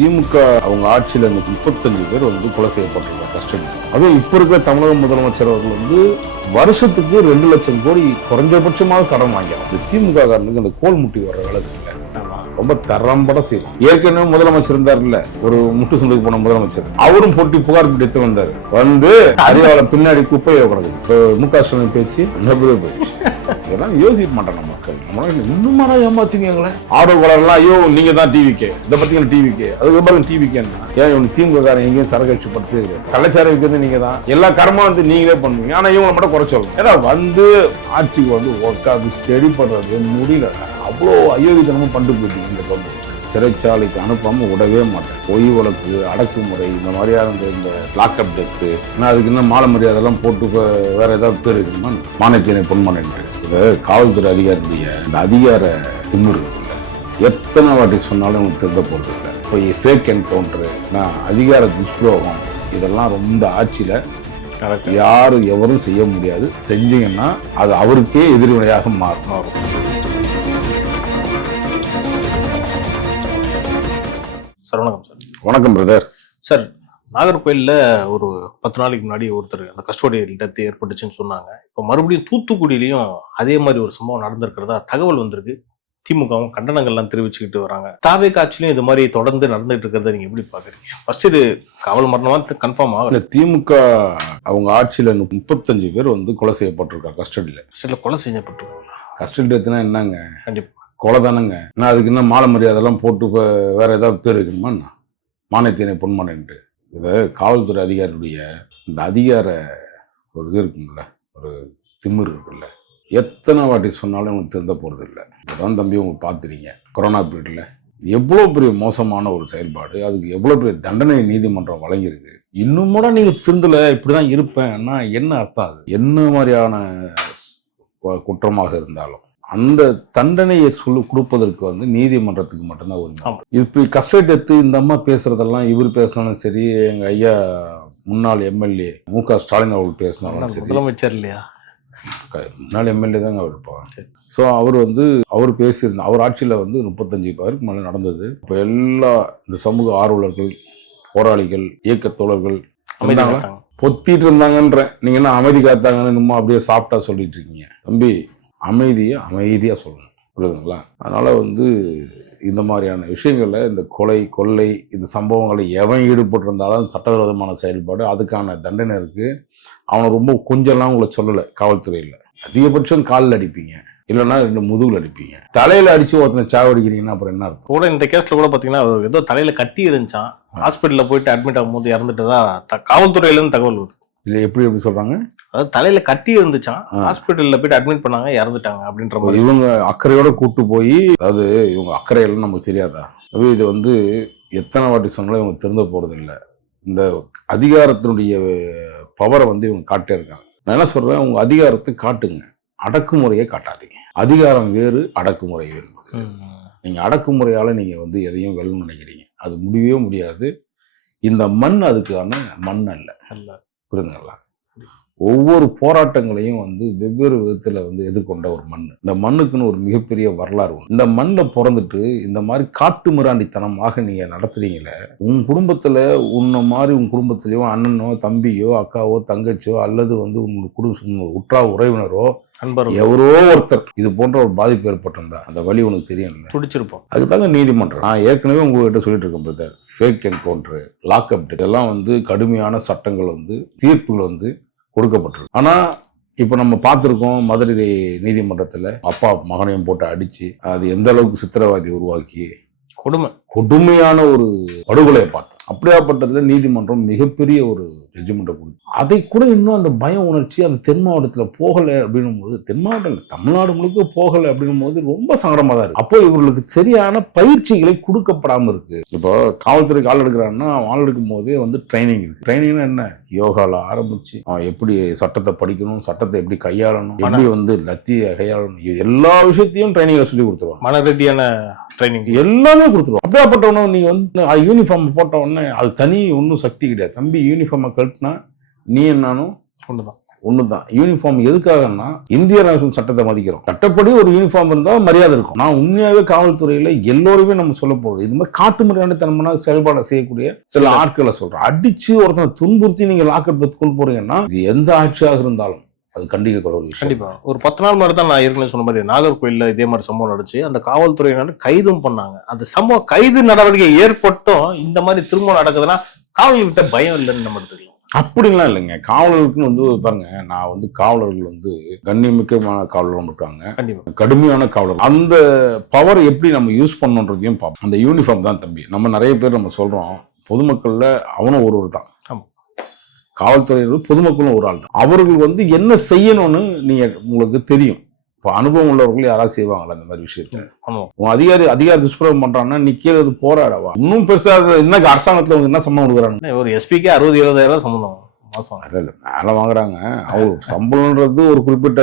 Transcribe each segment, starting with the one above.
திமுக அவங்க ஆட்சியில் 35 பேர் கொலை செய்யப்பட்டிருக்காங்க கஸ்டடி. அதுவும் இப்ப இருக்கிற தமிழக முதலமைச்சர் அவர்கள் வருஷத்துக்கு 2 லட்சம் கோடி குறைஞ்சபட்சமாக கடன் வாங்கிடும். திமுக காரனுக்கு அந்த கோல் முட்டி வர்ற வேலை ரொம்ப தரம்பட செய்யும். ஏற்கனவே முதலமைச்சர் இருந்தார்ல, ஒரு முட்டு சந்தைக்கு போன முதலமைச்சர், அவரும் போட்டி புகார் பிடித்து வந்தாரு. அறிவாளம் பின்னாடி குப்பையை கிடக்குது. முக ஸ்டாலின் பேச்சு போயிடுச்சு. இதெல்லாம் யோசிக்க மாட்டாங்க மக்கள். இன்னும் ஏமாத்தீங்களே ஆர்டர் கொலர்லாம், ஐயோ நீங்க தான் டிவிக்கே, இதை பத்தி டிவிக்கே, அதுக்கப்புறம் டிவிக்கே ஏன் இவங்க திமுக காரன் எங்கேயும் சரகட்சி படுத்து கள்ளச்சாரம் விற்கிறது நீங்க தான், எல்லா கடமும் நீங்களே பண்ணுவீங்க. ஆனா இவங்களை மட்டும் குறை சொல்லணும். ஏன்னா ஆட்சிக்கு உட்காந்து ஸ்டடி பண்றது முடியல. அவ்வளோ அயோக்கியத்தனமும் பண்ணிட்டு போயிட்டீங்க. இந்த கவர்மெண்ட் சிறைச்சாலைக்கு அனுப்பாம விடவே மாட்டேன். பொய் வழக்கு, அடக்குமுறை, இந்த மாதிரியான இந்த லாக்அப் டெத்து, அதுக்கு இன்னும் மாலை மரியாதைலாம் போட்டு வேற ஏதாவது பேர் இருக்குமா? மானியத்தினை பொன்மானன்ட்டு இந்த காவல்துறை அதிகாரியுடைய இந்த அதிகார திமிரு எத்தனை வாட்டி சொன்னாலும் எனக்கு திருந்த போறது இல்லை. இப்போ ஃபேக் என்கவுண்டரு, அதிகார துஷ்பிரயோகம், இதெல்லாம் ரொம்ப ஆட்சியில் யாரும் எவரும் செய்ய முடியாது. செஞ்சீங்கன்னா அது அவருக்கே எதிர்வினையாக மாறும். சார் வணக்கம். சார் வணக்கம் பிரதர். சார், நாகர்கோயிலில் ஒரு 10 நாளைக்கு முன்னாடி ஒருத்தர் அந்த கஸ்டோடியல் டெத் ஏற்பட்டுச்சுன்னு சொன்னாங்க. இப்போ மறுபடியும் தூத்துக்குடியிலையும் அதே மாதிரி ஒரு சம்பவம் நடந்திருக்கிறதா தகவல் வந்திருக்கு. திமுகவும் கண்டனங்கள்லாம் தெரிவிச்சுக்கிட்டு வராங்க. தாவே காட்சியிலும் இது மாதிரி தொடர்ந்து நடந்துட்டு இருக்கிறத நீங்க எப்படி பாக்குறீங்க? ஃபர்ஸ்ட் இது காவல் மரணமா கன்ஃபார்ம் ஆகல. திமுக அவங்க ஆட்சியில 35 பேர் கொலை செய்யப்பட்டிருக்காங்க கஸ்டடியில. கொலை செய்யப்பட்டிருக்காங்க. கஸ்டடி டெத்னா என்னங்க? கண்டிப்பா கொலை தானங்க. அதுக்கு இன்னும் மாலை மரியாதைலாம் போட்டு வேற ஏதாவது பேர் வைக்கணுமா? மானியத்தினை பொன்மானன்ட்டு இதை காவல்துறை அதிகாரியுடைய இந்த அதிகார ஒரு இது இருக்குங்கள, ஒரு திமிர் இருக்குல்ல, எத்தனை வாட்டி சொன்னாலும் உங்களுக்கு திருந்த போறது இல்லை. இப்போதான் தம்பி உங்களுக்கு பார்த்துறீங்க, கொரோனா பீரியட்ல எவ்வளோ பெரிய மோசமான ஒரு செயல்பாடு, அதுக்கு எவ்வளோ பெரிய தண்டனை நீதிமன்றம் வழங்கியிருக்கு. இன்னும் கூட நீங்க திருந்தல, இப்படிதான் இருப்பேன்னா என்ன அர்த்தம்? அது என்ன மாதிரியான குற்றமாக இருந்தாலும் அந்த தண்டனையை கொடுப்பதற்கு நீதிமன்றத்துக்கு மட்டும்தான் உரிமை. இப்படி கஸ்டடி எடுத்து இந்த அம்மா பேசுறதெல்லாம், இவர் பேசினாலும் சரி, எங்க ஐயா முன்னாள் எம்எல்ஏ முக ஸ்டாலின் அவர்கள் பேசினாலும் சரி, முதலமைச்சர் இல்லையா, முன்னாள் எம்எல்ஏ தாங்க அவர் இருப்பாங்க. ஸோ அவர் பேசியிருந்தார். அவர் ஆட்சியில் 35 பேருக்கு மேலே நடந்தது. இப்போ எல்லா இந்த சமூக ஆர்வலர்கள், போராளிகள், இயக்க தோழர்கள் பொத்திட்டு இருந்தாங்கன்ற, நீங்க என்ன அமைதி காத்தாங்கன்னு இன்னும் அப்படியே சாப்பிட்டா சொல்லிட்டு இருக்கீங்க. தம்பி, அமைதியா சொல்லணும், புரியுதுங்களா? அதனால இந்த மாதிரியான விஷயங்கள்ல, இந்த கொலை, கொள்ளை, இந்த சம்பவங்களை எவன் ஈடுபட்டிருந்தாலும் சட்டவிரோதமான செயல்பாடு, அதுக்கான தண்டனை இருக்கு. அவனை ரொம்ப கொஞ்சம்லாம் உங்களை சொல்லலை. காவல்துறையில் அதிகபட்சம் காலில் அடிப்பீங்க, இல்லைன்னா 2 முதுகுல அடிப்பீங்க. தலையில அடிச்சு ஒருத்தனை சாவடிக்கிறீங்கன்னா அப்புறம் என்ன அர்த்தம்? கூட இந்த கேஸ்ல கூட பாத்தீங்கன்னா ஏதோ தலையில கட்டி இருந்துச்சான், ஹாஸ்பிட்டல்ல போயிட்டு அட்மிட் ஆகும் போது இறந்துட்டதா காவல்துறையில இருந்து தகவல் வருது. இல்ல எப்படி சொல்றாங்க? அதாவது தலையில கட்டி இருந்துச்சான், ஹாஸ்பிட்டல்ல போயிட்டு அட்மிட் பண்ணாங்க, இறந்துட்டாங்க அப்படின்ற மாதிரி. இவங்க அக்கறையோட கூட்டு போய், அதாவது இவங்க அக்கறையெல்லாம் நமக்கு தெரியாதா? இது எத்தனை வாட்டி சொன்னாலும் இவங்க திருந்த போறது இல்லை. இந்த அதிகாரத்தினுடைய பவரை இவங்க காட்டே இருக்காங்க. நான் என்ன சொல்றேன், உங்க அதிகாரத்தை காட்டுங்க, அடக்குமுறையை காட்டாதீங்க. அதிகாரம் வேறு, அடக்குமுறை வேறு. நீங்க அடக்குமுறையால நீங்க எதையும் வெல்லணும்னு நினைக்கிறீங்க, அது முடியவே முடியாது. இந்த மண் அதுக்கான மண் அல்ல, புரியுதுங்களா? ஒவ்வொரு போராட்டங்களையும் வெவ்வேறு விதத்துல எதிர்கொண்ட ஒரு மண். இந்த மண்ணுக்குன்னு ஒரு மிகப்பெரிய வரலாறு உண்டு. இந்த மண்ணை பிறந்துட்டு இந்த மாதிரி காட்டு மிராண்டித்தனமாக நீங்க நடத்துறீங்களே, உன் குடும்பத்துல உன்ன மாதிரி உன் குடும்பத்திலயோ அண்ணனோ தம்பியோ அக்காவோ தங்கச்சியோ அல்லது உங்க குடும்ப உற்றா உறவினரோ எவரோ ஒருத்தர் இது போன்ற ஒரு பாதிப்பு ஏற்பட்டிருந்தா அந்த வழி உனக்கு தெரியும், பிடிச்சிருப்போம். அதுதாங்க நீதிமன்றம். நான் ஏற்கனவே உங்ககிட்ட சொல்லிட்டு இருக்கேன் பிரதர், ஃபேக் என்கவுண்டர், லாக்அப், இதெல்லாம் கடுமையான சட்டங்கள் தீர்ப்புகள் கொடுக்கப்பட்டிருக்கு. ஆனா இப்ப நம்ம பார்த்திருக்கோம், மதுரை நீதிமன்றத்துல அப்பா மகனையும் போட்டு அடிச்சு, அது எந்த அளவுக்கு சித்திரவாதி உருவாக்கி கொடுமையான ஒரு படுகொலையை பார்த்தோம். அப்படியாப்பட்டதுல நீதிமன்றம் மிகப்பெரிய ஒரு ஜட்ஜ்மெண்ட்டை கொடுத்து, அதை கூட இன்னும் அந்த பய உணர்ச்சி அந்த தென் மாவட்டத்துல போகலை அப்படின்னும் போது, தென் மாவட்டம் தமிழ்நாடு முழுக்க போகலை அப்படின்னும் போது ரொம்ப சங்கடமா தான் இருக்கு. அப்போ இவர்களுக்கு சரியான பயிற்சிகளை கொடுக்கப்படாம இருக்கு. இப்போ காவல்துறைக்கு ஆள் எடுக்கிறாங்கன்னா, ஆள் எடுக்கும் போதே ட்ரைனிங் இருக்கு. ட்ரைனிங்னா என்ன? யோகால ஆரம்பிச்சு எப்படி சட்டத்தை படிக்கணும், சட்டத்தை எப்படி கையாளணும், எப்படி லத்திய கையாளணும், எல்லா விஷயத்தையும் ட்ரைனிங்ல சொல்லி கொடுத்துருவாங்க. மன ரீதியான ட்ரைனிங் எல்லாமே கொடுத்துருவோம். அப்படியாப்பட்டவன நீங்க யூனிஃபார்ம் போட்ட உடனே அது தனி ஒன்றும் சக்தி கிடையாது. தம்பி, யூனிஃபார்மை கழட்டினா நீ என்னாலும் ஒண்ணுதான். யூனிஃபார்ம் எதுக்காகன்னா இந்திய அரசின் சட்டத்தை மதிக்கிறோம். சட்டப்படி ஒரு யூனிஃபார்ம் இருந்தா மரியாதை இருக்கும். நான் உண்மையாவே காவல்துறையில எல்லோருமே நம்ம சொல்ல போறது இது மாதிரி காட்டு முறையான செயல்பாடு செய்யக்கூடிய சில ஆட்களை சொல்றேன். அடிச்சு ஒருத்தனை துன்புறுத்தி நீங்க லாக்கெட் கொண்டு போறீங்கன்னா இது எந்த ஆட்சியாக இருந்தாலும் அது கண்டிக்கக்கூடிய ஒரு விஷயம். கண்டிப்பா ஒரு 10 நாள் மாதிரி தான் நான் ஏற்கனவே சொன்ன மாதிரி நாகர்கோயில்ல இதே மாதிரி சம்பவம் நடந்துச்சு. அந்த காவல்துறையினர் கைதும் பண்ணாங்க. அந்த சம்பவம் கைது நடவடிக்கை ஏற்பட்டும் இந்த மாதிரி திரும்ப நடக்குதுன்னா காவலர்கிட்ட பயம் இல்லைன்னு நம்ம எடுத்துக்கலாம். அப்படிலாம் இல்லைங்க. காவலர்களுக்குன்னு பாருங்க, நான் காவலர்கள் கண்ணியமிக்கமான காவலர்களும் இருக்காங்க, கண்டிப்பா கடுமையான காவலர். அந்த பவர் எப்படி நம்ம யூஸ் பண்ணணுன்றதையும் பார்ப்போம். அந்த யூனிஃபார்ம் தான் தம்பி. நம்ம நிறைய பேர் நம்ம சொல்றோம், பொதுமக்கள்ல அவனும் ஒருவர் தான். காவல்துறையினர் பொதுமக்களும் ஒரு ஆள் தான். அவர்கள் என்ன செய்யணும்னு உங்களுக்கு தெரியும். இப்போ அனுபவம் உள்ளவர்கள் யாராவது செய்வாங்களா இந்த மாதிரி விஷயத்த? உன் அதிகாரி துஷ்பிரயோகம் பண்றான்னா நீ கீழே போராடவா? இன்னும் பெருசா என்ன அரசாங்கத்துல என்ன சம்பளம் கொடுக்குறாங்க? ஒரு எஸ்பிக்கே 60-70,000 சம்பளம் மாசம். மேல வாங்குறாங்க. அவங்க சம்பளம்ன்றது ஒரு குறிப்பிட்ட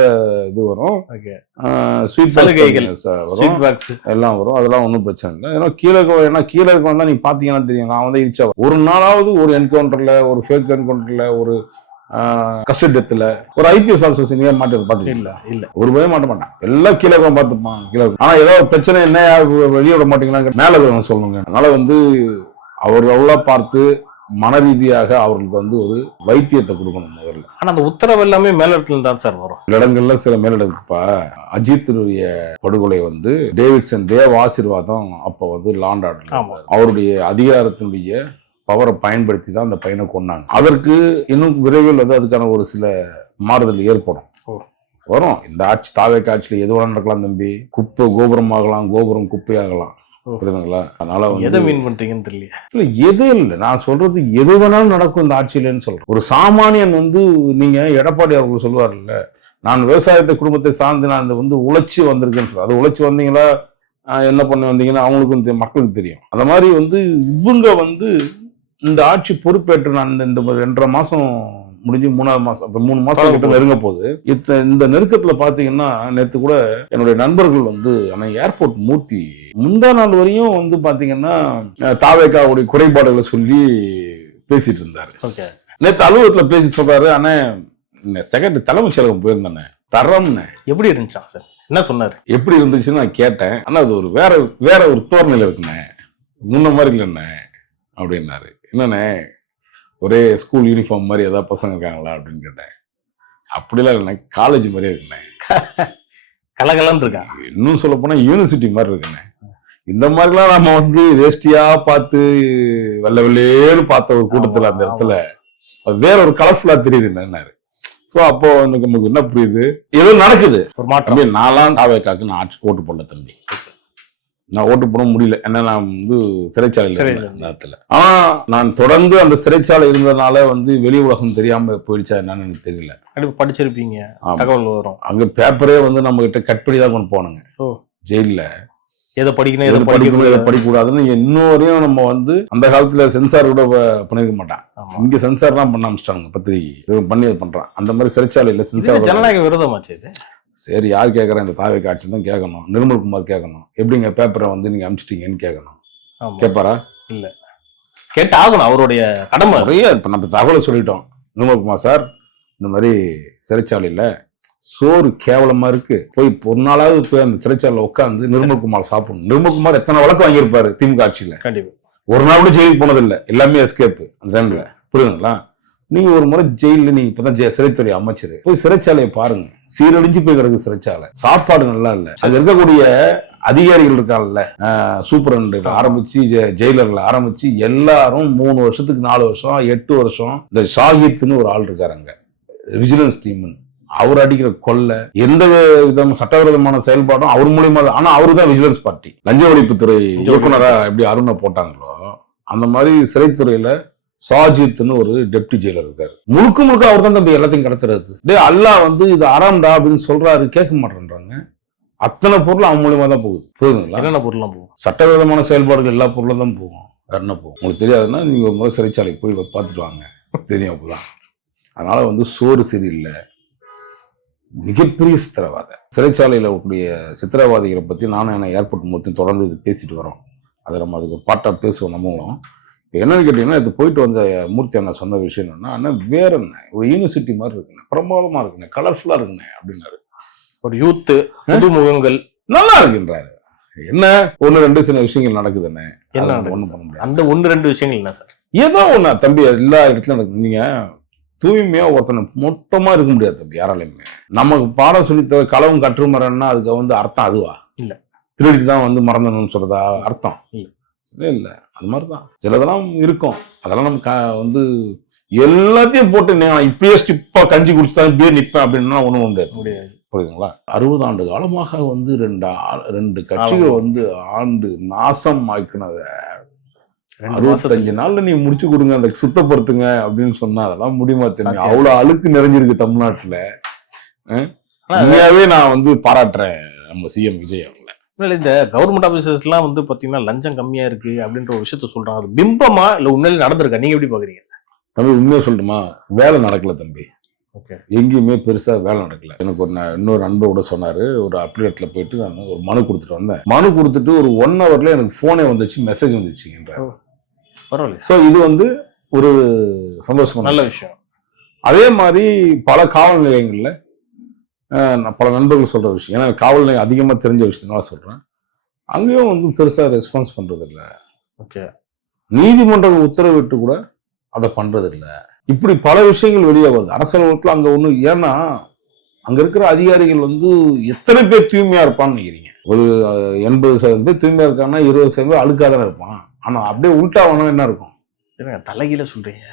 இது வரும். எல்லாம் வரும். அதெல்லாம் ஒன்றும் பிரச்சனை இல்லை. ஏன்னா கீழே வந்தா நீ பாத்தீங்கன்னா தெரியும். நான் இடிச்சா ஒரு நாளாவது ஒரு என்கவுண்டர்ல, ஒரு ஃபேக் என்கவுண்டர்ல, ஒரு கஸ்டடி டெத்துல ஒரு ஐபிஎஸ் ஆஃபீஸர் நீங்க மாட்டது பாத்துட்டீங்களா? இல்ல, ஒரு பயம் மாட்ட மாட்டான். எல்லாம் கீழே பார்த்துப்பான். கீழே ஆனா ஏதாவது பிரச்சனை என்ன வெளியே விட மாட்டீங்களா மேல சொல்லுங்க. அதனால அவர்களா பார்த்து மன ரீதியாக அவர்களுக்கு ஒரு வைத்தியத்தை கொடுக்கணும் முதல்ல. ஆனா அந்த உத்தரவு எல்லாமே மேலிடத்துல தான் சார் வரும். சில இடங்கள்ல சில மேலிடத்துப்பா அஜித்தினுடைய படுகொலை டேவிட்சன் தேவ ஆசீர்வாதம் அப்ப லாண்ட் ஆர்டர் அவருடைய அதிகாரத்தினுடைய பவரை பயன்படுத்தி தான் அந்த பையனை கொண்டாங்க. அதற்கு இன்னும் விரைவில் அதுக்கான ஒரு சில மாறுதல் ஏற்படும், வரும். இந்த ஆட்சி தாவேக்கா ஆட்சியில எது வேணாலும் நடக்கலாம் தம்பி. குப்பை கோபுரம் ஆகலாம், கோபுரம் குப்பையாகலாம். புரியுதுங்களா? அதனால எதை மீன் பண்றீங்கன்னு தெரியல. இல்ல எது இல்லை, நான் சொல்றது எது வேணாலும் நடக்கும் இந்த ஆட்சியிலன்னு சொல்றேன். ஒரு சாமானியன் நீங்க எடப்பாடி அவர்கள் சொல்லுவார்ல, நான் விவசாயத்தை குடும்பத்தை சார்ந்து நான் உழைச்சி வந்திருக்கேன்னு சொல்றேன். அது உழைச்சி வந்தீங்களா, என்ன பண்ண வந்தீங்கன்னா அவங்களுக்கும் மக்களுக்கு தெரியும். அந்த மாதிரி இவங்க இந்த ஆட்சி பொறுப்பேற்று நான் இந்த 2.5 மாசம் முடிஞ்சு 3வது மாசம் 3 மாசம் கிட்ட நெருங்க போகுது. இந்த நெருக்கத்துல பாத்தீங்கன்னா நேத்து கூட என்னுடைய நண்பர்கள் ஏர்போர்ட் மூர்த்தி முந்தா நாள் வரையும் பாத்தீங்கன்னா தாவேக்காவுடைய குறைபாடுகளை சொல்லி பேசிட்டு இருந்தாரு. நேத்து அலுவலகத்துல பேசி சொல்றாரு, ஆனா செகண்ட் தலைமைச் செயலகம் போயிருந்தானே தரம்னு. எப்படி இருந்துச்சா சார்? என்ன சொன்னாரு? எப்படி இருந்துச்சுன்னு நான் கேட்டேன். ஆனா அது வேற ஒரு தோரணையில இருக்குண்ணே, முன்ன மாதிரி இல்லைண்ணே அப்படின்னாரு. என்னண்ணே ஒரே ஸ்கூல் யூனிஃபார்ம் மாதிரி ஏதாவது பசங்க இருக்காங்களா அப்படின்னு கேட்டேன். அப்படிலாம் இல்லைண்ணே, காலேஜ் மாதிரியே இருக்குண்ணே, கலகலன்னு இருக்கா. இன்னும் சொல்ல போனா யூனிவர்சிட்டி மாதிரி இருக்குண்ணே. இந்த மாதிரிலாம் நம்ம வேஸ்டியா பார்த்து வெள்ளை வெள்ளையேன்னு பார்த்த ஒரு கூட்டத்துல அந்த இடத்துல வேற ஒரு கலர்ஃபுல்லா தெரியுதுன்னாரு. சோ அப்போ நமக்கு என்ன புரியுது, ஏதோ நடக்குது ஒரு மாற்றம். நான்லாம் தாவேக்காக்கு நான் ஆட்சி ஓட்டு போடல தம்பி. நான் ஓட்டு போட முடியல, ஏன்னா நான் சிறைச்சாலையில் நேரத்துல. ஆனா நான் தொடர்ந்து அந்த சிறைச்சாலை இருந்ததுனால வெளி உலகம் தெரியாம போயிடுச்சா என்னன்னு எனக்கு தெரியல. படிச்சிருப்பீங்க, தகவல் வரும். அங்க பேப்பரே நம்ம கிட்ட கட் பண்ணி தான் கொண்டு போனாங்க. ஜெயில எதை படிக்கணும், எதை படிக்கணும், எதை படிக்கக்கூடாதுன்னு இன்னொரையும் நம்ம அந்த காலத்துல சென்சார் கூட பண்ணிருக்க மாட்டான். இங்க சென்சார் தான் பண்ண ஆரம்பிச்சிட்டாங்க, பத்திரிகை பண்ணி பண்றான். அந்த மாதிரி சிறைச்சாலையில சென்சார் ஜனநாயக விரோதமாச்சு இது. சரி, யார் கேட்கறேன்? இந்த தாவேக்கா ஆட்சி தான் கேட்கணும். நிர்மல்குமார் கேட்கணும், எப்படிங்க பேப்பரை நீங்க அனுப்பிச்சிட்டீங்கன்னு கேட்கணும். கேட்பாரா? இல்ல, கேட்டு ஆகணும், அவருடைய கடமை. நிறைய இப்ப நம்ம தகவலை சொல்லிட்டோம். நிர்மல்குமார் சார், இந்த மாதிரி சிறைச்சாலையில சோறு கேவலமா இருக்கு, போய் ஒரு நாளாவது போய் அந்த சிறைச்சாலையில உட்காந்து நிர்மல்குமார் சாப்பிடணும். நிர்மல்குமார் எத்தனை வழக்கு வாங்கியிருப்பாரு திமுக ஆட்சியில? கண்டிப்பா. ஒரு நாள் கூட ஜெயிலுக்கு போனதில்லை, எல்லாமே எஸ்கேப் அந்த டைம்ல. புரியுதுங்களா? நீங்க ஒரு முறை ஜெயில நீங்க இப்பதான் சிறைத்துறை அமைச்சர், போய் சிறைச்சாலையை பாருங்க. சீரழிஞ்சு போய் கிடக்கு சிறைச்சாலை, சாப்பாடு நல்லா இல்ல. அது இருக்கக்கூடிய அதிகாரிகள் இருக்காங்கல்ல, சூப்பரண்டு ஆரம்பிச்சு ஜெயிலர்ல ஆரம்பிச்சு எல்லாரும் 3 வருஷத்துக்கு 4 வருஷம் 8 வருஷம். இந்த ஷாகித்னு ஒரு ஆள் இருக்காருங்க, விஜிலன்ஸ் டீம். அவர் அடிக்கிற கொள்ளை, எந்த விதமான சட்டவிரோதமான செயல்பாடும் அவர் மூலியமா தான். ஆனா அவரு தான் விஜிலன்ஸ் பார்ட்டி. லஞ்ச ஒழிப்புத்துறை இயக்குனரா எப்படி அருணை போட்டாங்களோ அந்த மாதிரி சிறைத்துறையில சாஜித்னு ஒரு டெப்டி ஜெயிலர் இருக்காரு. முழுக்க அவர் தான் தம்பி எல்லாத்தையும் கடத்துறது. அல்லாஹ் இது அறாம்டா அப்படின்னு சொல்றாரு, கேட்க மாட்டேன்றாங்க. அத்தனை பொருள் அவன் மூலியமா தான் போகுது. புரியுதுங்களா? என்னென்ன பொருள்லாம் போகும்? சட்டவிரோதமான செயல்பாடுகள் எல்லா பொருளும் தான் போகும். வேற என்ன போகும்? உங்களுக்கு தெரியாதுன்னா நீங்க ஒரு முறை சிறைச்சாலைக்கு போய் பார்த்துட்டு வாங்க, தெரியும். அப்பதான் அதனால சோறு சரியில்லை, மிகப்பெரிய சித்திரவாதை. சிறைச்சாலையில கூடிய சித்திரவாதிகளை பத்தி நானும் என்ன ஏர்போர்ட் மூர்த்தி தொடர்ந்து பேசிட்டு வரோம். அதை நம்ம அதுக்கு பாட்டா பேசுவோம். நம்மளும் இப்போ என்னன்னு கேட்டீங்கன்னா, இது போயிட்டு வந்த மூர்த்தி அண்ணா சொன்ன விஷயம் என்னன்னா, அண்ணா வேற என்ன ஒரு யூனிவர்சிட்டி மாதிரி இருக்குண்ணே, பிரமாதமா இருக்குண்ணே, கலர்ஃபுல்லா இருக்குண்ணே அப்படின்னாரு. ஒரு யூத்து புது முகங்கள் நல்லா இருக்குன்றாரு. என்ன ஒன்னு ரெண்டு சில விஷயங்கள் நடக்குதுன்னு என்ன ஒண்ணும் பண்ண முடியாது. அந்த 1-2 விஷயங்கள் என்ன சார்? ஏதோ ஒண்ணு தம்பி, எல்லா இடத்துலயும் எனக்கு நீங்க தூய்மையா ஒருத்தனை மொத்தமா இருக்க முடியாது தம்பி யாராலையுமே. நமக்கு பாடம் சொல்லித்த களவும் கற்று மரன்னா அதுக்கு வந்து அர்த்தம் அதுவா? இல்ல. திருடி தான் வந்து மறந்தணும்னு சொல்றதா அர்த்தம்? இல்ல. இல்ல. அது மாதிரிதான் சிலதெல்லாம் இருக்கும். அதெல்லாம் நம்ம வந்து எல்லாத்தையும் போட்டு நான் இப்பயே ஸ்டிப்பா கஞ்சி குடிச்சுதான் பேர் நிப்பேன் அப்படின்னா ஒண்ணும் முடியாது. புரியுதுங்களா? 60 ஆண்டு காலமாக வந்து ரெண்டு கட்சிகள் வந்து ஆண்டு நாசம் ஆக்கினத 65 நாள்ல நீ முடிச்சு கொடுங்க, அந்த சுத்தப்படுத்துங்க அப்படின்னு சொன்னா அதெல்லாம் முடியுமா தெரியும்? அவ்வளவு அழுக்கு நிறைஞ்சிருக்கு தமிழ்நாட்டுல. உண்மையாவே நான் வந்து பாராட்டுறேன் நம்ம சிஎம் விஜய் அவங்கள. இந்த கவர்மெண்ட் ஆபீசர்ஸ் எல்லாம் வந்து பாத்தீங்கன்னா லஞ்சம் கம்மியா இருக்கு அப்படின்ற ஒரு விஷயத்த சொல்றாங்க. அது பிம்பமா இல்ல உண்மையிலே நடந்திருக்கா? நீங்க எப்படி பாக்குறீங்க? தம்பி உண்மையா சொல்லட்டுமா, வேலை நடக்கல தம்பி. எங்கேயுமே பெருசா வேலை நடக்கல. எனக்கு இன்னொரு நண்பர் கூட சொன்னாரு, ஒரு அப்ளிகேட்ல போயிட்டு நான் ஒரு மனு கொடுத்துட்டு வந்தேன். மனு கொடுத்துட்டு ஒரு 1 ஹவர்ல எனக்கு போனே வந்துச்சு, மெசேஜ் வந்துச்சுன்றாரு. பரவாயில்ல. சோ இது வந்து ஒரு சந்தோஷமான நல்ல விஷயம். அதே மாதிரி பல காவல் நிலையங்கள்ல பல நண்பர்கள் சொல்ற விஷயம், ஏன்னா காவல் நிலையம் அதிகமா தெரிஞ்ச விஷயத்தினால சொல்றேன், அங்கேயும் வந்து பெருசா ரெஸ்பான்ஸ் பண்றது இல்ல. நீதிமன்றம் உத்தரவிட்டு கூட அதை பண்றது இல்ல. இப்படி பல விஷயங்கள் வெளியே வருது அரசியல் அங்க ஒண்ணு. ஏன்னா அங்க இருக்கிற அதிகாரிகள் வந்து எத்தனை பேர் தூய்மையா இருப்பான்னு நினைக்கிறீங்க? ஒரு 80% பேர் தூய்மையா இருக்காங்கன்னா 20% பேர் அழுக்காதானே இருப்பான். ஆனா அப்படியே உள்டாவனா என்ன இருக்கும்? தலைகீழ சொல்றீங்க.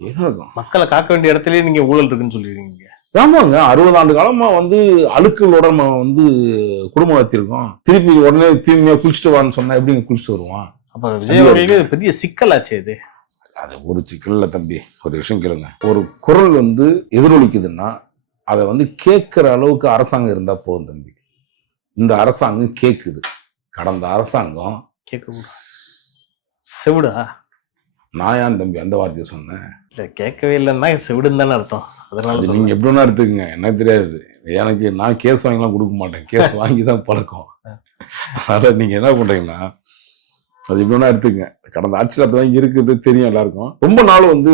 என்ன இருக்கும்? மக்களை காக்க வேண்டிய இடத்துலயே நீங்க ஊழல் இருக்குன்னு சொல்லிருக்கீங்க. ஆமாங்க, 60 ஆண்டு காலமா வந்து அழுக்குகளோட நம்ம வந்து குடும்பம் வச்சிருக்கோம். திருப்பி உடனே தூய்மையா குளிச்சுட்டு வான்னு சொன்னா எப்படிங்க குளிச்சுட்டு வருவான்? அப்ப விஜய் பெரிய சிக்கலாச்சு இது. அது ஒரு சிக்கல் இல்ல தம்பி. ஒரு விஷயம் கேளுங்க, ஒரு குரல் வந்து எதிரொலிக்குதுன்னா அதை வந்து கேட்கிற அளவுக்கு அரசாங்கம் இருந்தா போதும் தம்பி. இந்த அரசாங்கம் கேக்குது. கடந்த அரசாங்கம் செவிடா? நான் ஏன் தம்பி அந்த வார்த்தையை சொன்னேன்? இல்ல, கேட்கவே இல்லைன்னா செவிடுன்னு தானே அர்த்தம். அதனால நீங்க எப்படின்னா எடுத்துக்கங்க, எனக்கு தெரியாது. எனக்கு நான் கேஸ் வாங்கிலாம் கொடுக்க மாட்டேன், கேஸ் வாங்கிதான் பழக்கம். அதனால நீங்க என்ன பண்றீங்கன்னா அது இப்படின்னா எடுத்துக்கங்க. கடந்த ஆட்சியில் அப்பதான் இருக்குது தெரியும் எல்லாருக்கும். ரொம்ப நாள் வந்து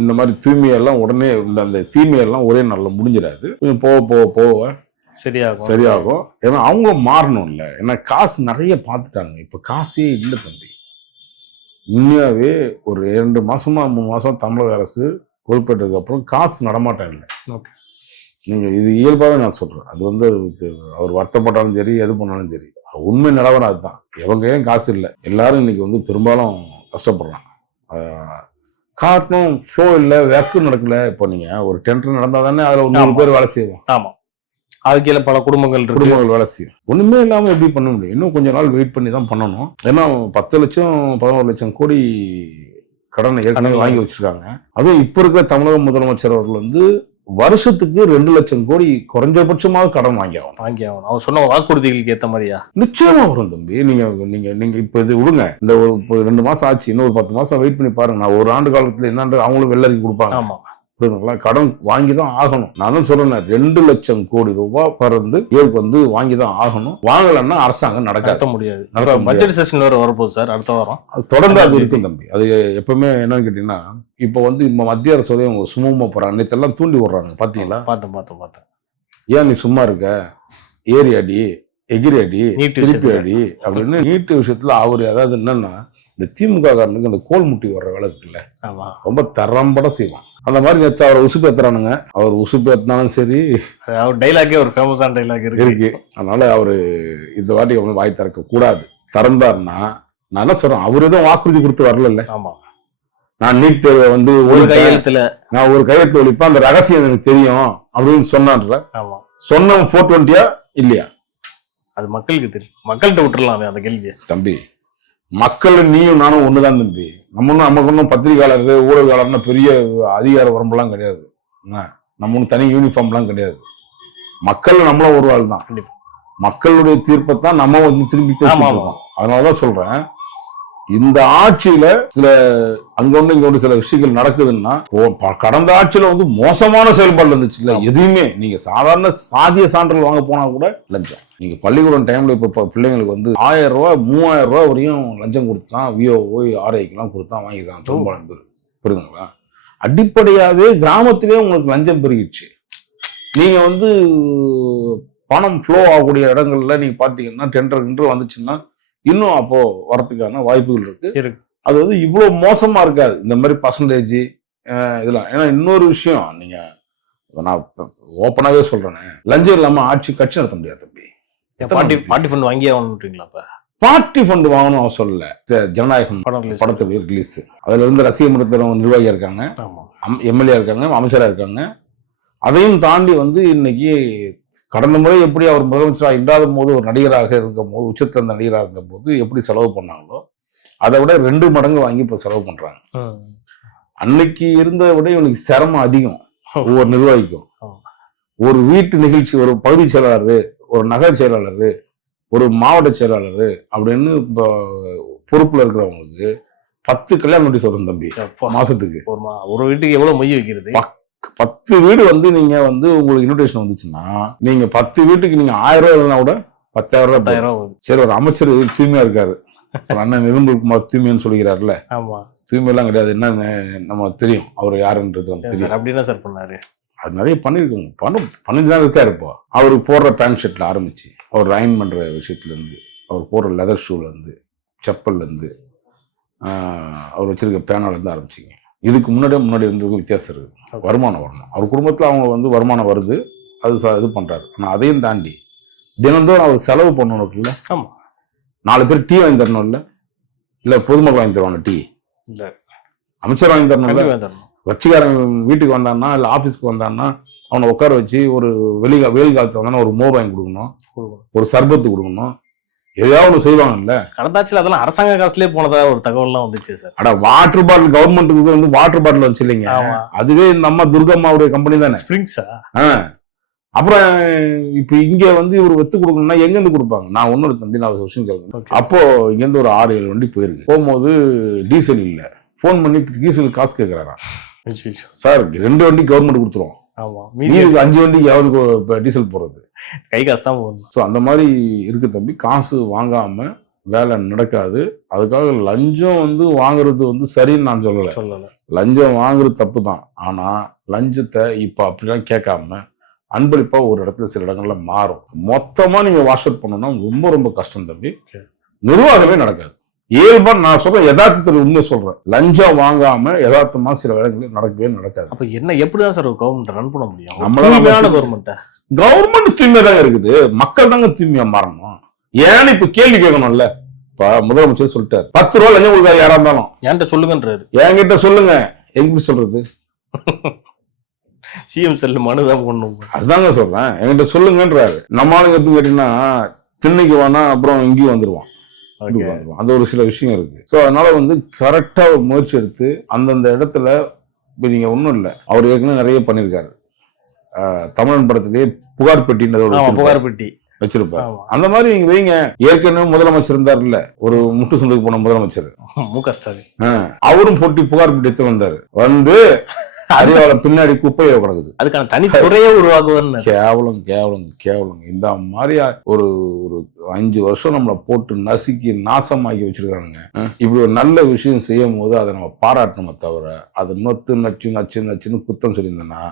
இந்த மாதிரி தூய்மையெல்லாம் உடனே அந்த தீமையெல்லாம் ஒரே நாள்ல முடிஞ்சிடாது. போக போக போக சரியாகும். ஏன்னா அவங்க மாறணும் இல்ல. ஏன்னா காசு நிறைய பார்த்துட்டாங்க, இப்ப காசே இல்லை தம்பி. உண்மையாவே ஒரு 2 மாசமா 3 மாசம் தமிழக அரசு பொறுப்பேற்றதுக்கு அப்புறம் காசு நடமாட்டம் இல்லை. நீங்க இது இயல்பாவே நான் சொல்றேன். அது வந்து அவர் வருத்தப்பட்டாலும் சரி, எது பண்ணாலும் சரி, உண்மை நிலவரம் அதுதான். எவங்க ஏன் காசு இல்லை, எல்லாரும் இன்னைக்கு வந்து பெரும்பாலும் கஷ்டப்படுறான். காட்டணும் ஃப்ளோ இல்லை, ஒர்க்கும் நடக்கல. இப்போ நீங்க ஒரு டெண்டர் நடந்தா தானே அதுல 100 பேர் வேலை செய்வோம். ஆமா, அதுக்கு பல குடும்பங்கள் வேலை செய்யும். ஒண்ணுமே இல்லாம எப்படி பண்ண முடியும்? இன்னும் கொஞ்ச நாள் வெயிட் பண்ணி தான் பண்ணணும். ஏன்னா 10 லட்சம் 11 லட்சம் கோடி கடனை ஏற்கனவே வாங்கி வச்சிருக்காங்க. அதுவும் இப்ப இருக்கிற தமிழக முதலமைச்சர் அவர்கள் வந்து வருஷத்துக்கு 2 லட்சம் கோடி குறைஞ்சபட்சமாக கடன் வாங்கி ஆகணும். அவர் சொன்ன வாக்குறுதிகளுக்கு ஏத்த மாதிரியா? நிச்சயமா வரும் தம்பி. நீங்க இப்ப இது விடுங்க, இந்த 2 மாசம் ஆச்சு, இன்னொரு 10 மாசம் வெயிட் பண்ணி பாருங்க. நான் ஒரு ஆண்டு காலத்துல என்னன்றது அவங்களும் வெள்ளரிக்கை கொடுப்பாங்க. ஆமா, புரியுதுங்களா? கடன் வாங்கிதான் ஆகணும். நான் தான் சொல்றேன், 2 லட்சம் கோடி ரூபாய் பறந்து ஏற்கு வந்து வாங்கிதான் ஆகணும். வாங்கலன்னா அரசாங்கம் நடத்த முடியாது. பட்ஜெட் செஷன் வேற வரப்போகுது சார் அடுத்த வாரம். அது தொடர்ந்து அது இருக்கும் தம்பி. அது எப்பவுமே என்னன்னு கேட்டீங்கன்னா, இப்ப வந்து மத்திய அரசு அவங்க சுமூகமா போறாங்க. நேத்தெல்லாம் தூண்டி விடுறாங்க, பாத்தீங்களா? பார்த்தேன். ஏன் நீ சும்மா இருக்க, ஏறி அடி, எகிரி அடி, திருப்பி அடி அப்படின்னு நீட்டு விஷயத்துல அவரு அதாவது என்னன்னா, இந்த திமுக காரனுக்கு இந்த கோல் முட்டி வர்ற வேலை இருக்குல்ல, ரொம்ப தரம்பட செய்வான். அந்த மாதிரி நேற்று அவரை உசுப்பேத்துறானுங்க. அவர் உசுப்பேத்தினாலும் சரி, அவர் டைலாக்கே ஒரு ஃபேமஸான டைலாக் இருக்கு. அதனால அவரு இந்த வாட்டி அவங்க வாய் திறக்க கூடாது. திறந்தாருன்னா நான் என்ன சொல்றேன், அவரு எதுவும் வாக்குறுதி கொடுத்து வரல. ஆமா, நான் நீட் தேர்வை வந்து ஒரு கையெழுத்துல ஒழிப்பேன், அந்த ரகசியம் எனக்கு தெரியும் அப்படின்னு சொன்னான்ல. சொன்ன 420 இல்லையா? அது மக்களுக்கு தெரியும். மக்கள்கிட்ட விட்டுறலாமே அந்த கேள்வியை. தம்பி, மக்கள் நீயும் நானும் ஒண்ணுதான் தம்பி. நமக்கு ஒன்றும் பத்திரிகையாளர் ஊடகக்காளர்னா பெரிய அதிகார வரம்பெல்லாம் கிடையாது. நம்ம ஒன்றும் தனி யூனிஃபார்ம்லாம் கிடையாது. மக்கள் நம்மளும் ஒரு ஆள் தான். மக்களுடைய தீர்ப்பை தான் நம்ம வந்து திரும்பி பேசிட்டு இருக்கோம். அதனாலதான் சொல்றேன், இந்த ஆட்சியில சில அங்கொண்டு இங்க ஒன்று சில விஷயங்கள் நடக்குதுன்னா கடந்த ஆட்சியில வந்து மோசமான செயல்பாடு இருந்துச்சு இல்ல. எதுவுமே நீங்க சாதாரண சாதிய சான்றிதழ் வாங்க போனா கூட லஞ்சம். நீங்க பள்ளிக்கூடம் டைம்ல இப்ப பிள்ளைங்களுக்கு வந்து 1000 ரூபாய் 3000 ரூபாய் வரையும் லஞ்சம் கொடுத்தான் விஓஓ ஆர்ஐக்கெல்லாம் கொடுத்தான் வாங்கிருக்காங்க பெரும்பாலும் பேர். புரியுதுங்களா? அடிப்படையாவே கிராமத்திலே உங்களுக்கு லஞ்சம் பெருகிடுச்சு. நீங்க வந்து பணம் ஃப்ளோ ஆகக்கூடிய இடங்கள்ல நீங்க பாத்தீங்கன்னா டெண்டர் வந்துச்சுன்னா இன்னும் அப்போ வரதுக்கான வாய்ப்புகள் இருக்கு. அது வந்து இவ்வளவு மோசமா இருக்காது இந்த மாதிரி பர்சன்டேஜ் இதெல்லாம். ஏன்னா இன்னொரு விஷயம், நீங்க நான் ஓப்பனாவே சொல்றேன், லஞ்சம் இல்லாம ஆட்சி கட்சி நடத்த முடியாது தம்பி. பார்ட்டி ஃபண்ட் வாங்கி ஆகணுன்றீங்களா? பார்ட்டி ஃபண்ட் வாங்கணும் அவன் சொல்லல. ஜனநாயகம் படத்துடைய ரிலீஸ், அதுல இருந்து ரசிக மன்றத்தின நிர்வாகியா இருக்காங்க, எம்எல்ஏ இருக்காங்க, அமைச்சரா இருக்காங்க. அதையும் தாண்டி வந்து இன்னைக்கு கடந்த முறை எப்படி அவர் முதலமைச்சராக இல்லாத போது ஒரு நடிகராக இருக்கும் போது, உச்சத்திருந்த நடிகராக இருந்த போது எப்படி செலவு பண்ணாங்களோ அதை விட 2 மடங்கு வாங்கி இப்ப செலவு பண்றாங்க. அன்னைக்கு இருந்ததை விட இவனுக்கு சிரமம் அதிகம். ஒவ்வொரு நிர்வாகிக்கும் ஒரு வீட்டு நிகழ்ச்சி, ஒரு பகுதி செயலாளர், ஒரு நகர செயலாளர், ஒரு மாவட்ட செயலாளர் அப்படின்னு பொறுப்புல இருக்கிறவங்களுக்கு 10 கல்யாண நோட்டீஸ் வரும் தம்பி மாசத்துக்கு. ஒரு வீட்டுக்கு எவ்வளவு மொய் வைக்கிறது? 10 வீடு வந்து நீங்க வந்து உங்களுக்கு இன்விடேஷன் வந்துச்சுன்னா நீங்க 10 வீட்டுக்கு நீங்க 1000 ரூபாய் எழுதினா கூட 10,000 ரூபாய். சரி, ஒரு அமைச்சர் தூய்மையா இருக்காரு, அண்ணன் நிர்மல்குமார் தூய்மைன்னு சொல்லிக்கிறாருல்ல. தூய்மை எல்லாம் கிடையாது, என்ன நம்ம தெரியும் அவர் யாருன்றது நமக்கு தெரியும். அப்படின்னா சார் பண்ணாரு, அது நிறைய பண்ணிருக்கோங்க, பண்ணிட்டு தான் இருக்காரு. இப்போ அவருக்கு போடுற பேண்ட் ஷர்ட்ல ஆரம்பிச்சு, அவர் அயன் பண்ற விஷயத்துல இருந்து, அவர் போடுற லெதர் ஷூல இருந்து, செப்பல்ல இருந்து, அவர் வச்சிருக்க பேனால இருந்து ஆரம்பிச்சிங்க. இதுக்கு முன்னாடி இருந்ததுக்கு வித்தியாசம் இருக்குது. வருமானம் வரணும், அவர் குடும்பத்தில் அவங்க வந்து வருமானம் வருது, அது இது பண்றாரு. ஆனால் அதையும் தாண்டி தினந்தோறும் அவர் செலவு பண்ணணும் இருக்குல்ல. ஆமா, 4 பேர் டீ வாங்கி தரணும் இல்ல, இல்ல பொதுமக்கள் வாங்கி தருவாங்க டீ, அமைச்சர் வாங்கி தரணும் இல்ல. கட்சிக்காரங்க வீட்டுக்கு வந்தான்னா இல்ல ஆபீஸ்க்கு வந்தான்னா அவனை உட்கார வச்சு ஒரு வெயில் காலத்துல வந்தானா ஒரு மோர் வாங்கி கொடுக்கணும், ஒரு சர்பத்து கொடுக்கணும், எதையாவது ஒன்று செய்வாங்கல்ல. கடந்தாச்சுல அதெல்லாம் அரசாங்க காசுலயே போனதா ஒரு தகவல்லாம் வந்துச்சு சார். அட வாட்டர் பாட்டில் கவர்மெண்ட்டுக்கு வந்து வாட்டர் பாட்டில் வந்துச்சு இல்லைங்க, அதுவே இந்த அம்மா துர்கம்மாவுடைய கம்பெனி தானே, ஸ்பிரிங்ஸா. அப்புறம் இப்ப இங்க வந்து இவர் வெத்து கொடுக்கணும்னா எங்க இருந்து கொடுப்பாங்க? நான் ஒன்னொரு தம்பி நான் விஷயம் கேட்கணும். அப்போ இங்க இருந்து ஒரு 6-7 வண்டி போயிருக்கு. போகும்போது டீசல் இல்ல, போன் பண்ணி டீசல் காசு கேட்கிறாராம். சார் 2 வண்டி கவர்மெண்ட் கொடுத்துருவோம், 5 வண்டிக்கு யாவது டீசல் போடுறது கை காசு தான் போகணும். ஸோ அந்த மாதிரி இருக்கு தம்பி. காசு வாங்காம வேலை நடக்காது. அதுக்காக லஞ்சம் வந்து வாங்குறது வந்து சரின்னு நான் சொல்லல. லஞ்சம் வாங்குறது தப்பு தான். ஆனா லஞ்சத்தை இப்ப அப்படிலாம் கேட்காம அன்பளிப்பா ஒரு இடத்துல சில இடங்கள்ல மாறும். மொத்தமா நீங்க வாஷ் அவுட் பண்ணணும்னா ரொம்ப ரொம்ப கஷ்டம் தம்பி. நிர்வாகமே நடக்காது. இயல்பா நான் சொல்றேன், யதார்த்தத்தில் உண்மை சொல்றேன். லஞ்சம் வாங்காம யதார்த்தமா சில இடங்களில் நடக்கவே நடக்காது. அப்ப என்ன எப்படிதான் சார் கவர்மெண்ட் ரன் பண்ண முடியும்? நம்மளால கவர்மெண்ட் தூய்மையா தாங்க இருக்குது, மக்கள் தாங்க தூய்மையா மாறணும். ஏன்னு இப்ப கேள்வி கேட்கணும்ல. இப்ப முதலமைச்சர் சொல்லிட்டாரு 10 ரூபாய் லஞ்சம் கொடுக்காது யாரா இருந்தாலும், என்கிட்ட சொல்லுங்கன்றாரு. என்கிட்ட சொல்லுங்க, எங்க சொல்றது? சிஎம் செல் மனுதான் போடணும். அதுதாங்க சொல்றேன், என்கிட்ட சொல்லுங்கன்றாரு. நம்ம ஆளுங்க எப்படி கேட்டீங்கன்னா திண்ணைக்கு வேணா அப்புறம் இங்கேயும் வந்துருவான். அந்த ஒரு சில விஷயம் இருக்கு. சோ அதனால வந்து கரெக்டா முயற்சி எடுத்து அந்தந்த இடத்துல இப்ப நீங்க ஒண்ணும் இல்ல, அவர் ஏற்கனவே நிறைய பண்ணிருக்காரு. தமிழன் படத்திலேயே புகார் பெட்டி வச்சிருப்பாரு. அந்த மாதிரி நீங்க வைங்க. ஏற்கனவே முதலமைச்சர் இருந்தாருல்ல, ஒரு முட்டு சந்தைக்கு போன முதலமைச்சர் மு.க. ஸ்டாலின், அவரும் போட்டி புகார் பெட்டி எடுத்து வந்தாரு. வந்து அறிவாளம் பின்னாடி குப்பையை கிடக்குது, அதுக்கான தனித்துறையே உருவாக்குவது. கேவலம் கேவலம் கேவலம். இந்த மாதிரி ஒரு 5 வருஷம் நம்மளை போட்டு நசுக்கி நாசமாக்கி வச்சிருக்கானுங்க. இப்படி ஒரு நல்ல விஷயம் செய்யும் போது அதை நம்ம பாராட்டணுமே தவிர அது நச்சுன்னு குத்தம் சொல்லியிருந்தேன்னா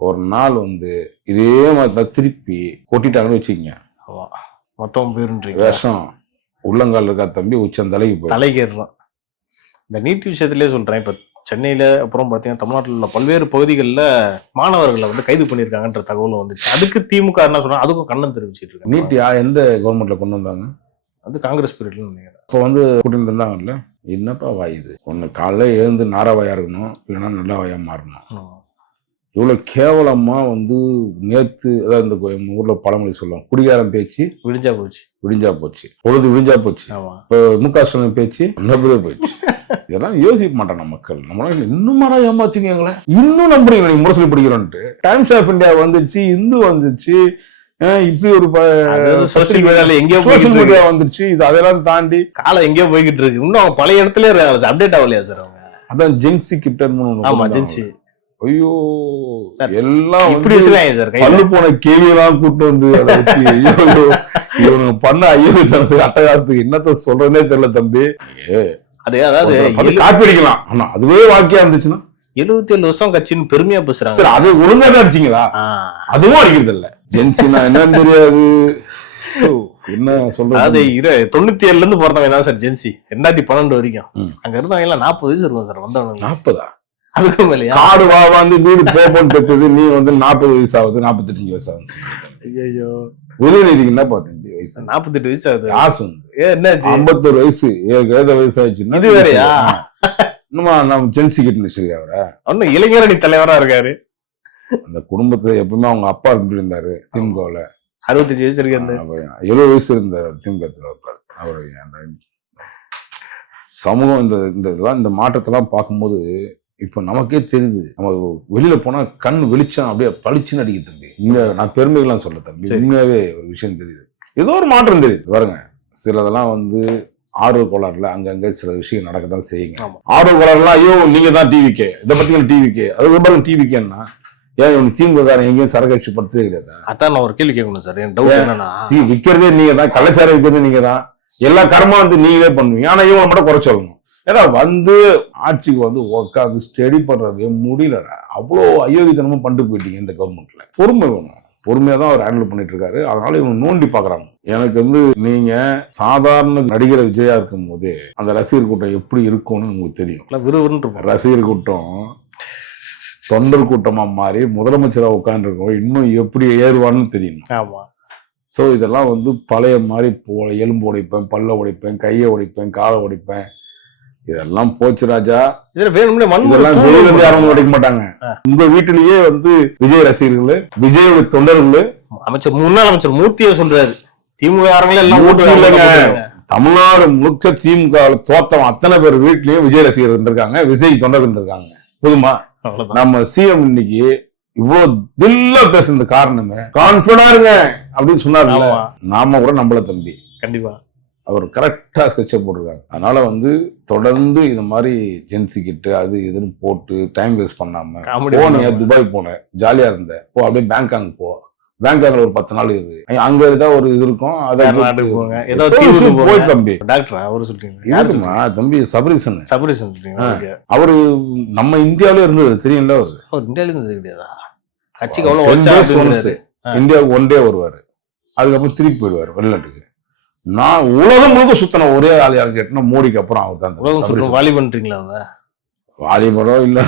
ஒரு நாள் வந்து இதே மாதிரி திருப்பி கொட்டிட்டாங்கன்னு வச்சுக்கோங்க, மொத்தம் போயிருன்றீங்க. விஷம் உள்ளங்கால் இருக்கா தம்பி, உச்சம் தலைகேறலாம். இந்த நீட் விஷயத்திலே சொல்றேன். இப்ப சென்னையில அப்புறம் பாத்தீங்கன்னா தமிழ்நாட்டில் உள்ள பல்வேறு பகுதிகளில் மாணவர்களை வந்து கைது பண்ணியிருக்காங்கன்ற தகவலும் வந்துச்சு. அதுக்கு திமுக என்ன சொல்றாங்க, அதுக்கும் கண்டனம் தெரிவிச்சிட்டு இருக்காங்க. நீட் எந்த கவர்மெண்ட்ல கொண்டு வந்தாங்க? அது காங்கிரஸ் பீரியட்ல நினைக்கிறேன். இப்போ வந்து கூட்டிட்டு இருந்தாங்கல்ல, என்னப்பா வாயுது. ஒன்னு காலைல எழுந்து நாராவாயா இருக்கணும், இல்லைன்னா நல்ல வாயா மாறணும். இவ்வளவு கேவலமா வந்து நேத்து அதாவது இந்த ஊர்ல பழமொழி சொல்லுவாங்க, குடிகாரம் பேச்சு விடிஞ்சா போச்சு பொழுது விடிஞ்சா போச்சு. இப்போ மு.க. ஸ்டாலின் பேச்சு நம்பரே போயிடுச்சு. இதெல்லாம் யோசிக்க மாட்டாங்க மக்கள். நம்மளால இன்னும் ஏமாத்தீங்களே, இன்னும் நம்புறீங்க முரசொலி படிக்கிறோன்ட்டு. டைம்ஸ் ஆஃப் இந்தியா வந்துச்சு, இந்து வந்துச்சு, இப்படி ஒரு சோசியல் மீடியால எங்கேயோ சோசியல் மீடியா வந்துருச்சு. இது அதெல்லாம் தாண்டி காலம் எங்கேயோ போய்கிட்டு இருக்கு. இன்னும் அவங்க பழைய இடத்துல அப்டேட் ஆகலையா சார் அவங்க? அதான் ஜென்சி கிப்டன். ஆமா ஜென்சி. ஐயோ சார், எல்லாம் இப்படி வச்சிருக்காங்க சார். பல்லு போன கேள்வியெல்லாம் கூட்டு வந்து அதை வச்சு இவனுங்க பண்ண அயோக்கியத்தனத்துக்கு அட்டகாசத்துக்கு என்னத்த சொல்றதுனே தெரியல தம்பி. அது அதாவது காப்பி அடிக்கலாம். ஆனா அதுவே வாழ்க்கையா இருந்துச்சுன்னா 77 வருஷம் கட்சின்னு பெருமையா பேசுறாங்க. சரி, அது ஒழுங்கா தான் அடிச்சீங்களா? அதுவும் அடிக்கிறது இல்ல. ஜென்சினா என்னன்னு தெரியாது. என்ன சொல்றது? அது 97ல இருந்து பிறந்தவங்க தான் சார் ஜென்சி. 2012 வரைக்கும் அங்க இருந்தவங்க எல்லாம் 40 வயசு இருக்கும் சார் வந்தவங்க. 40? அதுக்கு மேலயா? காடு வந்து வீடு போப்போன்னு பெற்றது நீ வந்து 40 வயசு ஆகுது, 45 வயசு ஆகுது. ஐயோ, உதயநிதிக்கு என்ன 45 வயசு? 48 வயசு ஆகுது. யார் சொன்னது? என்னாச்சு? 51 வயசு 7 வயசு ஆயிடுச்சு. இது வேறையா? இன்னுமா நம்ம ஜென்சி கிட்ட வச்சிருக்கா அவரை. ஒன்னும் இளைஞரணி தலைவரா இருக்காரு. அந்த குடும்பத்துல எப்பவுமே அவங்க அப்பா இருந்தாரு திமுகவுல. 65 வயசு இருக்கு. 70 வயசு இருந்தாரு திமுக. அவரு சமூகம் இந்த மாற்றத்தெல்லாம் பார்க்கும்போது இப்ப நமக்கே தெரியுது. நம்ம வெளியில போனா கண் வெளிச்சம் அப்படியே பளிச்சுன்னு அடிக்க தம்பி. இங்க நான் பெருமைகள்லாம் சொல்ல தம்பி, உண்மையாவே ஒரு விஷயம் தெரியுது. ஏதோ ஒரு மாற்றம் தெரியுது. பாருங்க, சிலதெல்லாம் வந்து ஆர்வ கோளாறுல அங்கங்க சில விஷயம் நடக்கத்தான் செய்யுங்க. ஆர்வ கோளாறுலாம் ஐயோ நீங்க தான் டிவிக்கே, இதை பத்தி டிவிக்கே, அது பாருங்க டிவிக்கேன்னா ஏன் இவனுக்கு திமுக எங்கேயும் சரக்கு படுத்ததே கிடையாது. அதான் நான் ஒரு கேள்வி கேட்கணும் சார். என் டவுட் என்னன்னா, விற்கிறதே நீங்க தான், கள்ளச்சாரம் விற்கிறது நீங்க தான், எல்லா கர்மா வந்து நீங்களே பண்ணுவீங்க. ஆனா இவங்களை மட்டும் குறை சொல்லணும். ஏன்னா வந்து ஆட்சிக்கு வந்து உட்காந்து ஸ்டடி பண்றதே முடியலடா. அவ்வளோ அயோக்கியத்தனமும் பண்ணிட்டு போயிட்டீங்க இந்த கவர்மெண்ட்ல. பொறுமை வேணும். பொறுமையா தான் அவர் ஹேண்டில் பண்ணிட்டு இருக்காரு. அதனால இவங்க நோண்டி பாக்குறாங்க. எனக்கு வந்து நீங்க சாதாரண நடிகர் விஜயா இருக்கும் போது அந்த ரசிகர் கூட்டம் எப்படி இருக்கும்னு உங்களுக்கு தெரியும். ரசிகர் கூட்டம் தொண்டர் கூட்டமா மாறி முதலமைச்சரா உட்கார்ந்து இருக்கோம், இன்னும் எப்படி ஏறுவான்னு தெரியும். சோ இதெல்லாம் வந்து பழைய மாதிரி எலும்பு உடைப்பேன், பல்ல உடைப்பேன், கையை உடைப்பேன், காலை உடைப்பேன், இதெல்லாம் போச்சு ராஜா. இதெல்லாம் வெளியில யாரும் உடைக்க மாட்டாங்க. உங்க வீட்டிலேயே வந்து விஜய் ரசிகர்கள், விஜயோட தொண்டர்கள், அமைச்சர் முன்னாள் அமைச்சர் மூர்த்தியை சொல்றாரு. திமுக எல்லாம் இல்லைங்க, தமிழ்நாடு முழுக்க திமுக தோத்தம் அத்தனை பேர் வீட்லயும் விஜய் ரசிகர்கள் இருந்திருக்காங்க, விஜய் தொண்டர்கள் இருந்திருக்காங்க. போதுமா? நம்ம சிஎம் இன்னைக்கு இவ்வளவு தில்லா பேசுறது காரணமே கான்பிடண்டா இருங்க அப்படின்னு சொன்னாரு. நாம கூட நம்பல தம்பி. கண்டிப்பா அவர் கரெக்டா ஸ்கெட்ச போட்டிருக்காங்க. அதனால வந்து தொடர்ந்து இந்த மாதிரி ஜென்சி கிட்ட அது இதுன்னு போட்டு டைம் வேஸ்ட் பண்ணாம போனியா, துபாய் போனேன், ஜாலியா இருந்தேன், போ அப்படியே பேங்காங் போ, பேங்காக்ல ஒரு 10 நாள் இருக்கு, அங்க ஏதாவது ஒரு இது இருக்கும், போய் தம்பி. டாக்டர் அவரு சொல்றீங்க யாருமா தம்பி? சபரிசன். அவரு நம்ம இந்தியாவில இருந்தது தெரியும்ல. அவர் இந்தியாவில இருந்தது கிடையாதா? கட்சிக்கு அவ்வளவு இந்தியாவுக்கு 1 டே வருவாரு, அதுக்கப்புறம் திருப்பி போயிடுவாரு வெளிநாட்டுக்கு. நான் உலகம் முழுக்க சுத்தன ஒரே ஆள் யாரு கேட்டா மோடிக்கு அப்புறம் அவர் தான். வாலிபன்றீங்களா? வாலிபரோ இல்ல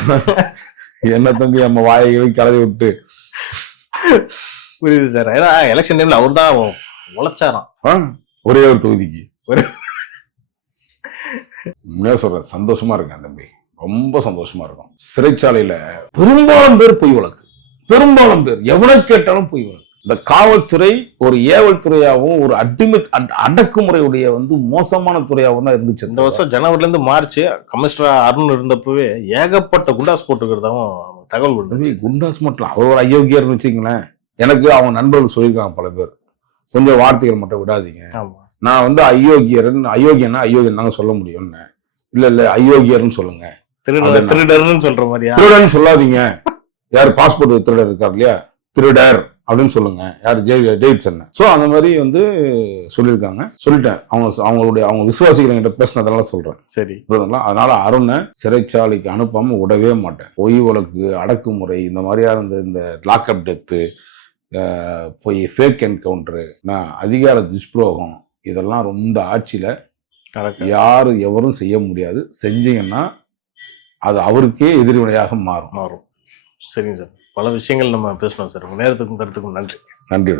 என்ன தம்பி, நம்ம வாயை கலவி விட்டு. புரியுது சார். ஏன்னா எலெக்ஷன் டைம்ல அவர் தான் உழைச்சாராம் ஒரே ஒரு தொகுதிக்கு. உண்மையா சொல்றேன், சந்தோஷமா இருக்கேன் தம்பி, ரொம்ப சந்தோஷமா இருக்கும். சிறைச்சாலையில பெரும்பாலும் பேர் பொய் வழக்கு, பெரும்பாலும் பேர் எவனை கேட்டாலும் பொய் வழக்கு. இந்த காவல்துறை ஒரு ஏவல் துறையாகவும் ஒரு அடக்குமுறையுடைய வந்து மோசமான துறையாகவும் தான் இருந்துச்சு. இந்த வருஷம் ஜனவரில இருந்து மார்ச் கமிஷனர் அருண் இருந்தப்பவே ஏகப்பட்ட குண்டாஸ் போட்டுக்கிறதாவும் தகவல் கொடுத்து. குண்டாஸ் மட்டும் அவர் ஒரு அயோக்கியர்னு வச்சுங்களேன். எனக்கு அவங்க நண்பர்கள் சொல்லியிருக்காங்க பல பேர், கொஞ்சம் வார்த்தைகள் மட்டும் விடாதீங்க, நான் வந்து அயோக்கியன்னா அயோக்கியன் தாங்க சொல்ல முடியும்னு. இல்ல அயோக்கியர்னு சொல்லுங்க, திருடர்னு சொல்ற மாதிரியா? திருடன்னு சொல்லாதீங்க. யாரு பாஸ்போர்ட் திருடர் இருக்காரு இல்லையா, திருடர் அப்படின்னு சொல்லுங்க. யாரு? டேவிட்சன். சோ அந்த மாதிரி வந்து சொல்லியிருக்காங்க. சொல்லிட்டேன், அவங்க விசுவாசிக்கிறவங்க பேசினதெல்லாம் சொல்றேன். சரி, அதனால அருணை சிறைச்சாலைக்கு அனுப்பாம விடவே மாட்டேன். பொய் வழக்கு, அடக்குமுறை, இந்த மாதிரியான இந்த லாக்அப் டெத்து, போய் ஃபேக் என்கவுண்டரு, அதிகார துஷ்பிரயோகம், இதெல்லாம் ரொம்ப ஆட்சியில யாரு எவரும் செய்ய முடியாது. செஞ்சீங்கன்னா அது அவருக்கே எதிர்வினையாக மாறும். சரிங்க சார், பல விஷயங்கள் நம்ம பேசணும் சார். உங்க நேரத்துக்கும் கருத்துக்கும் நன்றி. நன்றி.